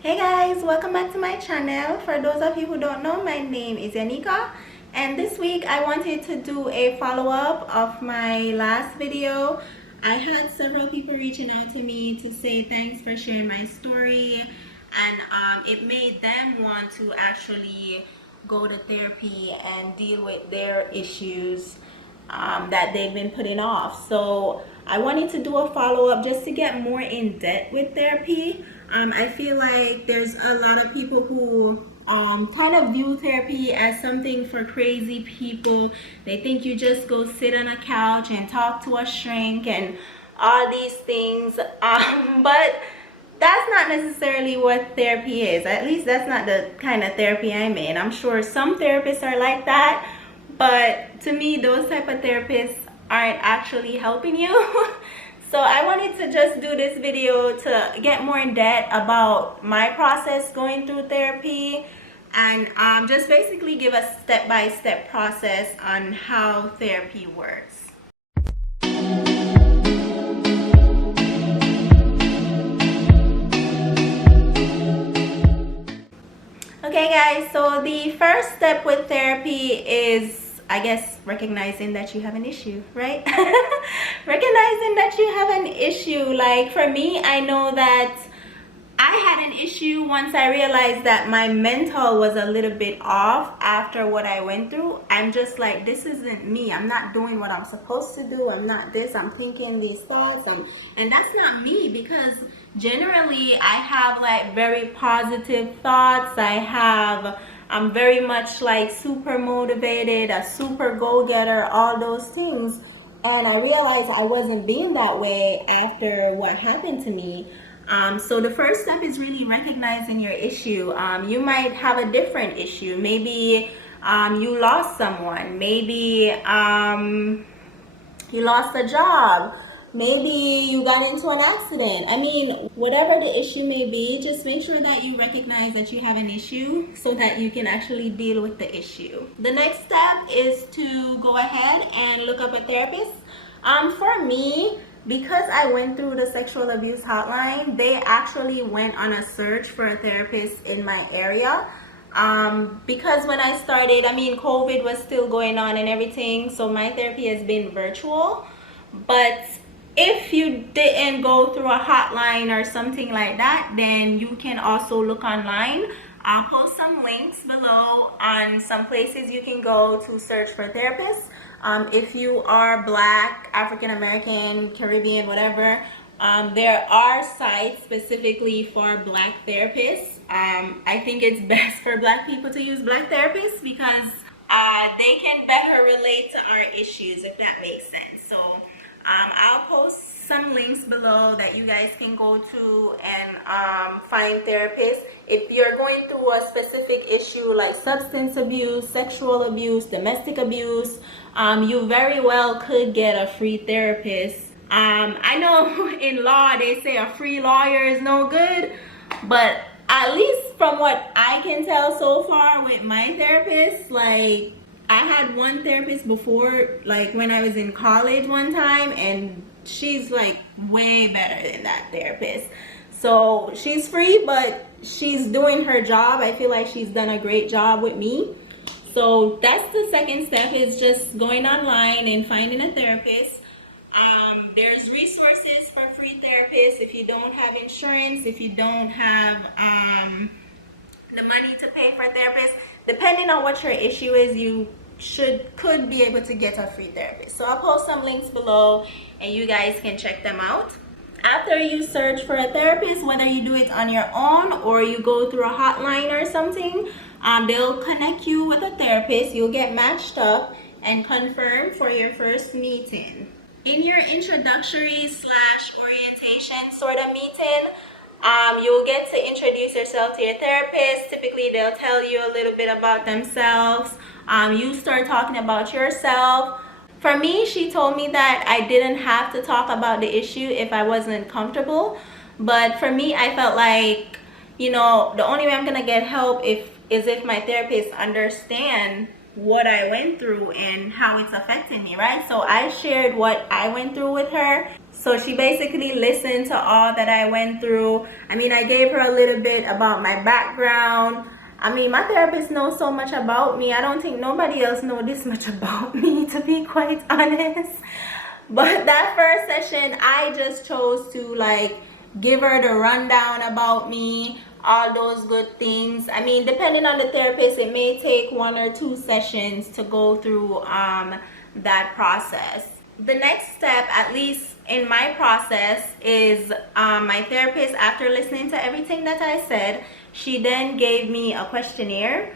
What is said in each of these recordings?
Hey guys, welcome back to my channel. For those of you who don't know, my name is Yanika, and this week I wanted to do a follow-up of my last video. I had several people reaching out to me to say thanks for sharing my story, and it made them want to actually go to therapy and deal with their issues that they've been putting off. So I wanted to do a follow-up just to get more in depth with therapy. I feel like there's a lot of people who kind of view therapy as something for crazy people. They think you just go sit on a couch and talk to a shrink and all these things. But that's not necessarily what therapy is. At least that's not the kind of therapy I'm in. I'm sure some therapists are like that, but to me, those type of therapists aren't actually helping you. So I wanted to just do this video to get more in depth about my process going through therapy, and just basically give a step-by-step process on how therapy works. Okay guys, so the first step with therapy is, I guess, recognizing that you have an issue, right? Recognizing that you have an issue. Like for me, I know that I had an issue once I realized that my mental was a little bit off after what I went through. I'm just like, this isn't me. I'm not doing what I'm supposed to do. I'm not this. I'm thinking these thoughts. And that's not me, because generally I have like very positive thoughts. I'm very much like super motivated, a super go-getter, all those things. And I realized I wasn't being that way after what happened to me. So the first step is really recognizing your issue. You might have a different issue. Maybe you lost someone. Maybe you lost a job. Maybe you got into an accident. I mean, whatever the issue may be, just make sure that you recognize that you have an issue so that you can actually deal with the issue. The next step is to go ahead and look up a therapist. For me, because I went through the sexual abuse hotline, they actually went on a search for a therapist in my area. Because when I started, I mean, COVID was still going on and everything, so my therapy has been virtual. But if you didn't go through a hotline or something like that, then you can also look online. I'll post some links below on some places you can go to search for therapists. If you are Black, African American, Caribbean, whatever, there are sites specifically for Black therapists. I think it's best for Black people to use Black therapists because they can better relate to our issues, if that makes sense. So I'll post some links below that you guys can go to and find therapists. If you're going through a specific issue like substance abuse, sexual abuse, domestic abuse, you very well could get a free therapist. I know in law they say a free lawyer is no good, but at least from what I can tell so far with my therapist, like, I had one therapist before, like when I was in college one time, and she's like way better than that therapist. So she's free, but she's doing her job. I feel like she's done a great job with me. So that's the second step, is just going online and finding a therapist. There's resources for free therapists if you don't have insurance, if you don't have the money to pay for a therapist. Depending on what your issue is, you could be able to get a free therapist. So I'll post some links below and you guys can check them out. After you search for a therapist, whether you do it on your own or you go through a hotline or something, they'll connect you with a therapist. You'll get matched up and confirmed for your first meeting. In your introductory / orientation sort of meeting, you'll get to introduce yourself to your therapist. Typically, they'll tell you a little bit about themselves. You start talking about yourself. For me, she told me that I didn't have to talk about the issue if I wasn't comfortable. But for me, I felt like, you know, the only way I'm gonna get help is if my therapist understand what I went through and how it's affecting me, right? So I shared what I went through with her. So she basically listened to all that I went through. I mean, I gave her a little bit about my background. I mean, my therapist knows so much about me. I don't think nobody else knows this much about me, to be quite honest. But that first session, I just chose to like give her the rundown about me, all those good things. I mean, depending on the therapist, it may take 1 or 2 sessions to go through that process. The next step, at least in my process, is my therapist, after listening to everything that I said, she then gave me a questionnaire.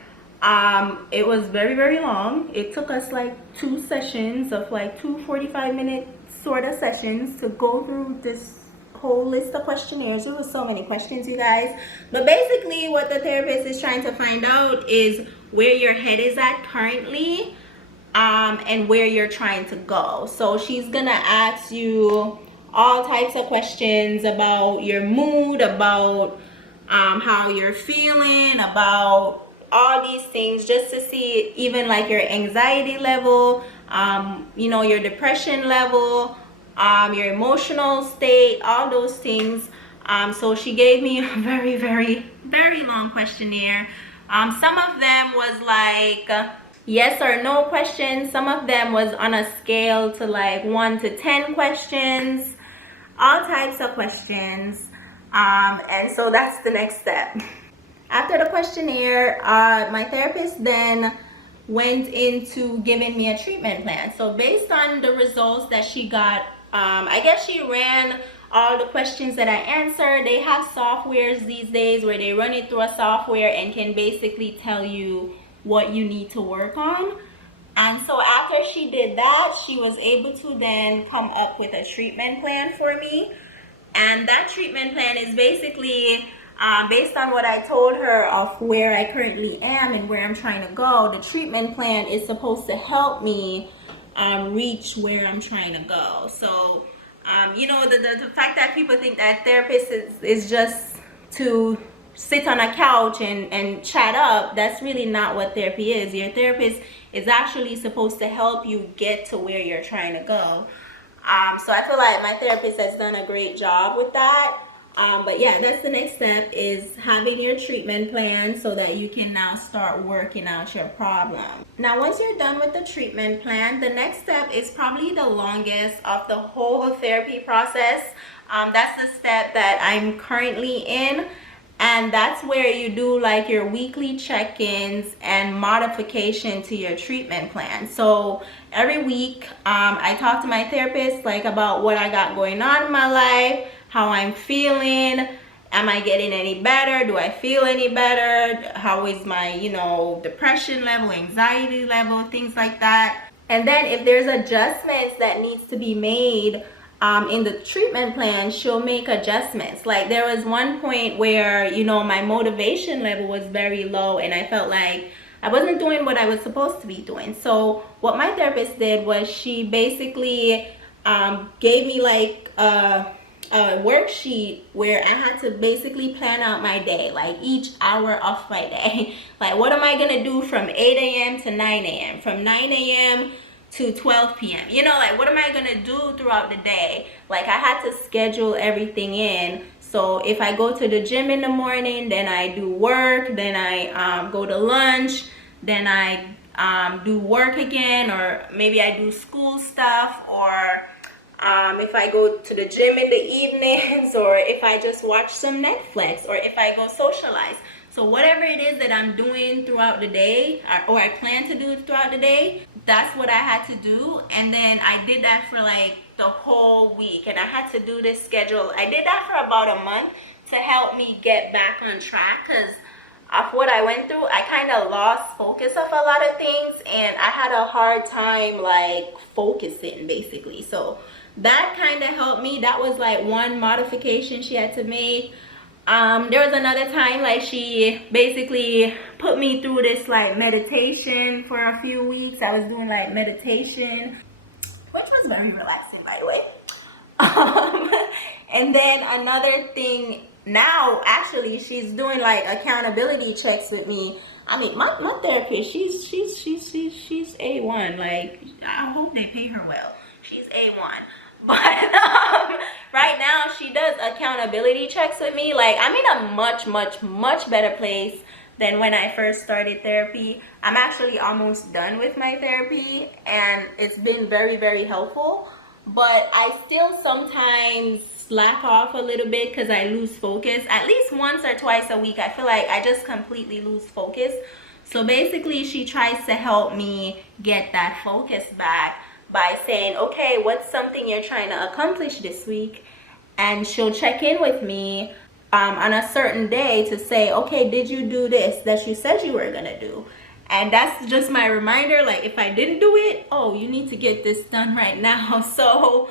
It was very, very long. It took us like 2 sessions of like 2 45-minute sort of sessions to go through this whole list of questionnaires. There was so many questions, you guys. But basically what the therapist is trying to find out is where your head is at currently, and where you're trying to go. So she's gonna ask you all types of questions about your mood, about how you're feeling, about all these things, just to see even like your anxiety level, you know, your depression level, your emotional state, all those things. So she gave me a very, very, very long questionnaire. Some of them was like yes or no questions. Some of them was on a scale to like 1 to 10 questions, all types of questions. And so that's the next step. After the questionnaire, my therapist then went into giving me a treatment plan. So based on the results that she got, I guess she ran all the questions that I answered. They have softwares these days where they run it through a software and can basically tell you what you need to work on. And so after she did that, she was able to then come up with a treatment plan for me. And that treatment plan is basically based on what I told her of where I currently am and where I'm trying to go. The treatment plan is supposed to help me reach where I'm trying to go. So, you know, the fact that people think that therapist is just to sit on a couch and chat up, that's really not what therapy is. Your therapist is actually supposed to help you get to where you're trying to go. So I feel like my therapist has done a great job with that. But yeah, that's the next step, is having your treatment plan so that you can now start working out your problem. Now, once you're done with the treatment plan, the next step is probably the longest of the whole therapy process. That's the step that I'm currently in. And that's where you do like your weekly check-ins and modification to your treatment plan. So every week, I talk to my therapist like about what I got going on in my life, how I'm feeling, am I getting any better, do I feel any better, how is my, you know, depression level, anxiety level, things like that. And then if there's adjustments that needs to be made in the treatment plan, she'll make adjustments. Like there was one point where, you know, my motivation level was very low and I felt like I wasn't doing what I was supposed to be doing. So what my therapist did was she basically gave me like a worksheet where I had to basically plan out my day, like each hour of my day. Like what am I gonna do from 8 a.m. to 9 a.m., from 9 a.m. to 12 p.m. You know, like what am I gonna do throughout the day? Like I had to schedule everything in. So if I go to the gym in the morning, then I do work, then I go to lunch, then I do work again, or maybe I do school stuff, or if I go to the gym in the evenings, or if I just watch some Netflix, or if I go socialize. So whatever it is that I'm doing throughout the day, or I plan to do throughout the day, that's what I had to do. And then I did that for like the whole week, and I had to do this schedule. I did that for about a month to help me get back on track, because of what I went through, I kind of lost focus of a lot of things, and I had a hard time like focusing basically. So that kind of helped me. That was like one modification she had to make. There was another time like she basically put me through this like meditation for a few weeks. I was doing like meditation, which was very relaxing, by the way. And then another thing, now actually she's doing like accountability checks with me I mean, my therapist, she's A1. Like, I hope they pay her well. She's A1. But right now, she does accountability checks with me. Like, I'm in a much better place than when I first started therapy. I'm actually almost done with my therapy, and it's been very helpful. But I still sometimes slack off a little bit because I lose focus. At least once or twice a week, I feel like I just completely lose focus. So basically, she tries to help me get that focus back by saying, okay, what's something you're trying to accomplish this week? And she'll check in with me on a certain day to say, okay, did you do this that you said you were gonna do? And that's just my reminder, like, if I didn't do it, oh, you need to get this done right now. So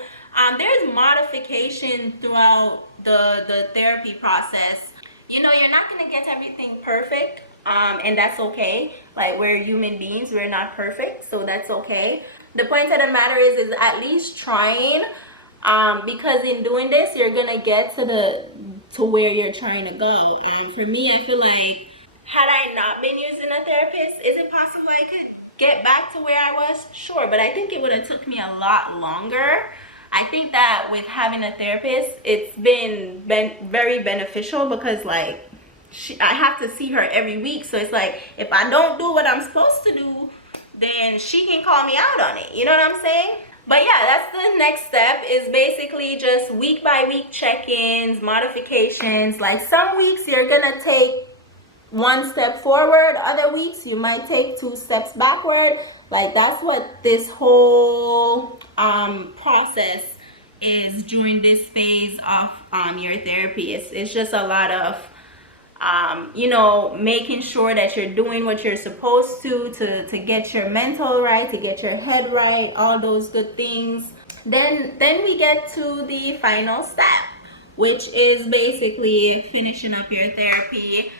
there's modification throughout the therapy process. You know, you're not gonna get everything perfect, and that's okay. Like, we're human beings, we're not perfect, so that's okay. The point of the matter is at least trying, because in doing this, you're gonna get to where you're trying to go. For me, I feel like, had I not been using a therapist, is it possible I could get back to where I was? Sure, but I think it would have took me a lot longer. I think that with having a therapist, it's been very beneficial because, like, I have to see her every week. So it's like, if I don't do what I'm supposed to do, then she can call me out on it. You know what I'm saying? But yeah, that's the next step, is basically just week by week check-ins, modifications. Like, some weeks you're gonna take one step forward, other weeks you might take 2 steps backward. Like, that's what this whole process is during this phase of your therapy. It's just a lot of you know, making sure that you're doing what you're supposed to get your mental right, to get your head right, all those good things. Then we get to the final step, which is basically finishing up your therapy.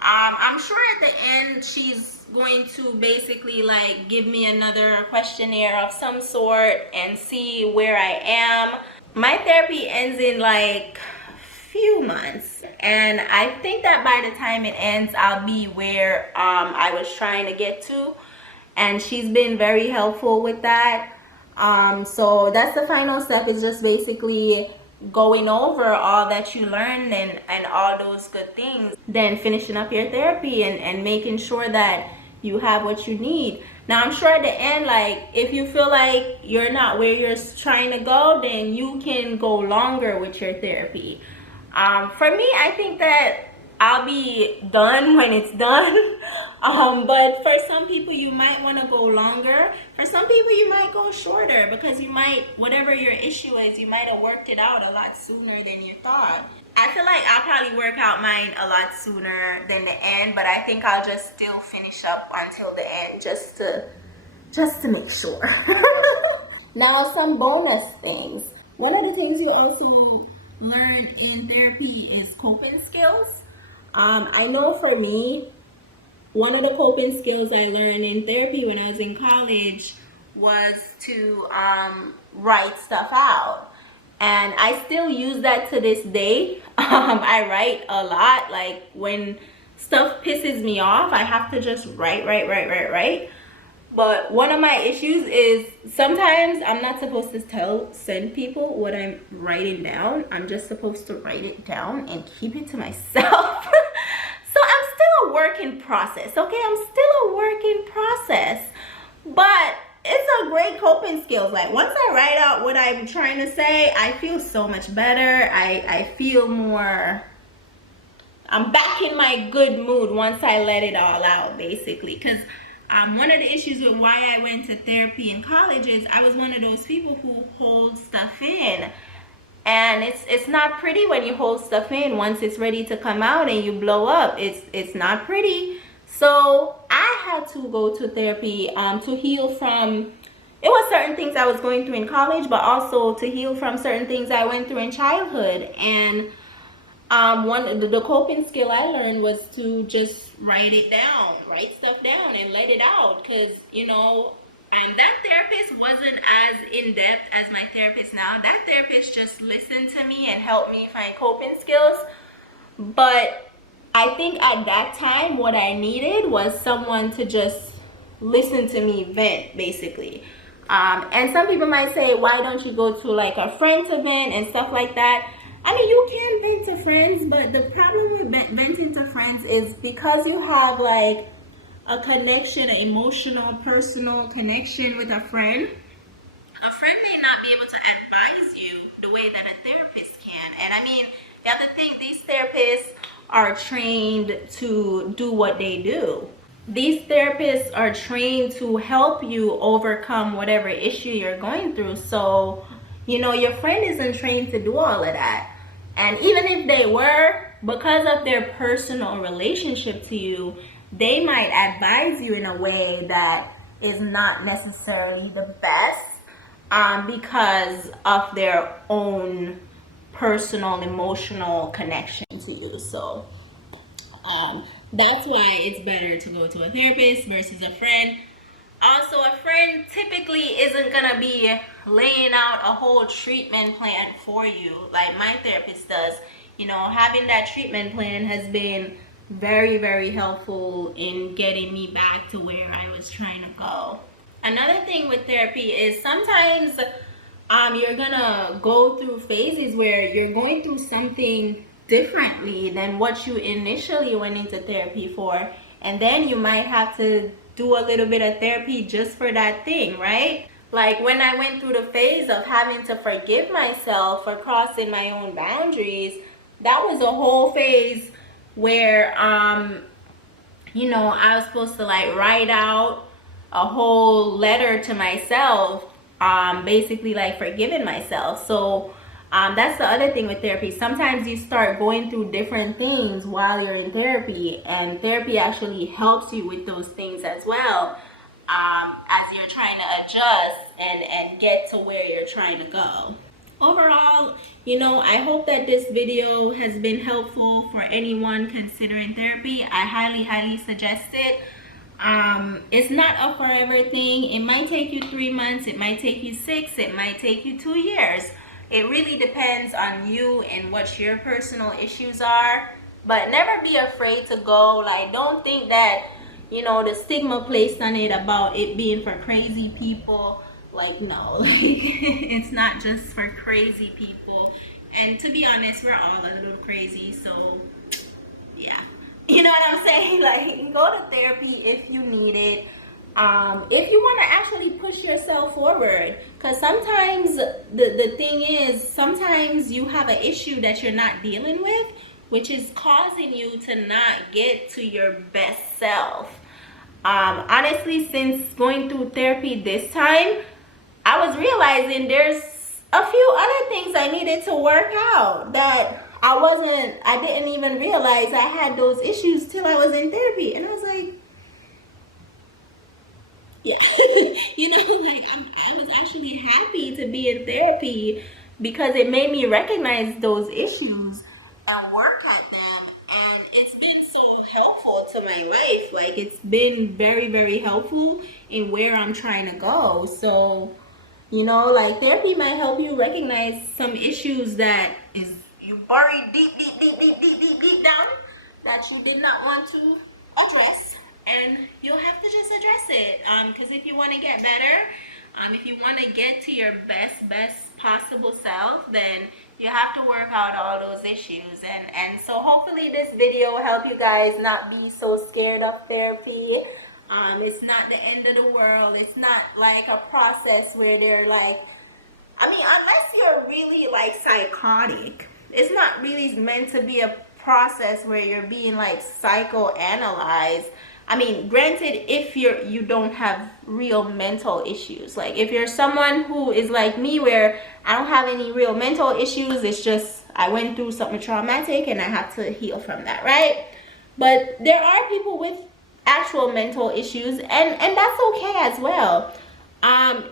I'm sure at the end she's going to basically, like, give me another questionnaire of some sort and see where I am. My therapy ends in like few months, and I think that by the time it ends, I'll be where I was trying to get to, and she's been very helpful with that. So that's the final step, is just basically going over all that you learned and all those good things, then finishing up your therapy and making sure that you have what you need. Now, I'm sure at the end, like, if you feel like you're not where you're trying to go, then you can go longer with your therapy. For me, I think that I'll be done when it's done. But for some people, you might want to go longer. For some people, you might go shorter, because you might, whatever your issue is, you might have worked it out a lot sooner than you thought. I feel like I'll probably work out mine a lot sooner than the end, but I think I'll just still finish up until the end, just to make sure. Now, some bonus things. One of the things you also learn in therapy is coping skills. I know for me, one of the coping skills I learned in therapy when I was in college was to write stuff out. And I still use that to this day. I write a lot. Like, when stuff pisses me off, I have to just write. But one of my issues is sometimes I'm not supposed to send people what I'm writing down. I'm just supposed to write it down and keep it to myself. So I'm still a work in process, okay? I'm still a work in process. But it's a great coping skill. Like, once I write out what I'm trying to say, I feel so much better. I feel more, I'm back in my good mood once I let it all out, basically. Because one of the issues with why I went to therapy in college is I was one of those people who hold stuff in. And it's not pretty when you hold stuff in. Once it's ready to come out and you blow up, it's not pretty. So I had to go to therapy to heal from, it was certain things I was going through in college, but also to heal from certain things I went through in childhood. And the coping skill I learned was to just write stuff down and let it out. Because, you know, that therapist wasn't as in-depth as my therapist now. That therapist just listened to me and helped me find coping skills. But I think at that time what I needed was someone to just listen to me vent, basically. And some people might say, why don't you go to like a friend to vent and stuff like that? I mean, you can vent to friends, but the problem with venting to friends is because you have like a connection, an emotional, personal connection with a friend may not be able to advise you the way that a therapist can. And I mean, you have to think these therapists are trained to do what they do. These therapists are trained to help you overcome whatever issue you're going through. So, you know, your friend isn't trained to do all of that. And even if they were, because of their personal relationship to you, they might advise you in a way that is not necessarily the best, because of their own personal emotional connection to you. So that's why it's better to go to a therapist versus a friend. Also, a friend typically isn't gonna be laying out a whole treatment plan for you like my therapist does. You know, having that treatment plan has been very, very helpful in getting me back to where I was trying to go. Another thing with therapy is sometimes you're gonna go through phases where you're going through something differently than what you initially went into therapy for, and then you might have to do a little bit of therapy just for that thing, right? Like when I went through the phase of having to forgive myself for crossing my own boundaries, that was a whole phase where you know, I was supposed to like write out a whole letter to myself, basically like forgiving myself. So that's the other thing with therapy. Sometimes you start going through different things while you're in therapy, and therapy actually helps you with those things as well, as you're trying to adjust and get to where you're trying to go. Overall, you know, I hope that this video has been helpful for anyone considering therapy. I highly suggest it. It's not a forever thing. It might take you 3 months, it might take you 6, it might take you 2 years. It really depends on you and what your personal issues are. But never be afraid to go. Like, don't think that, you know, the stigma placed on it about it being for crazy people. Like, no, like it's not just for crazy people. And to be honest, we're all a little crazy, so yeah. You know what I'm saying? Like, go to therapy if you need it. If you want to actually push yourself forward, because sometimes the thing is, sometimes you have an issue that you're not dealing with, which is causing you to not get to your best self. Honestly, since going through therapy this time, I was realizing there's a few other things I needed to work out that I didn't even realize I had those issues till I was in therapy. And I was like, yeah, you know, like I was actually happy to be in therapy because it made me recognize those issues and work at them. And it's been so helpful to my life. Like, it's been very, very helpful in where I'm trying to go. So, you know, like, therapy might help you recognize some issues that is you buried deep down that you did not want to address, and you'll have to just address it. Because if you want to get better, if you want to get to your best possible self, then you have to work out all those issues. And so hopefully this video will help you guys not be so scared of therapy. It's not the end of the world. It's not like a process where they're like, I mean, unless you're really like psychotic, it's not really meant to be a process where you're being like psychoanalyzed. I mean, granted, if you don't have real mental issues, like if you're someone who is like me where I don't have any real mental issues, it's just I went through something traumatic and I have to heal from that, right? But there are people with actual mental issues, and that's okay as well.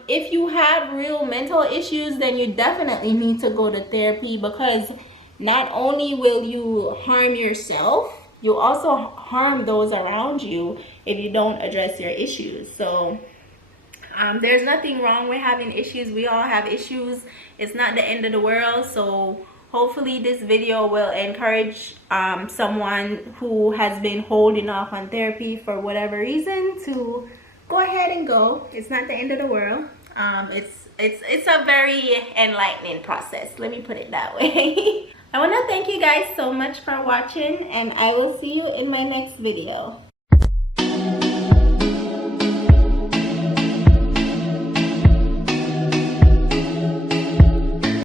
If you have real mental issues, then you definitely need to go to therapy, because not only will you harm yourself, you also harm those around you if you don't address your issues. So there's nothing wrong with having issues. We all have issues. It's not the end of the world. So hopefully this video will encourage someone who has been holding off on therapy for whatever reason to go ahead and go. It's not the end of the world. It's a very enlightening process, let me put it that way. I want to thank you guys so much for watching, and I will see you in my next video.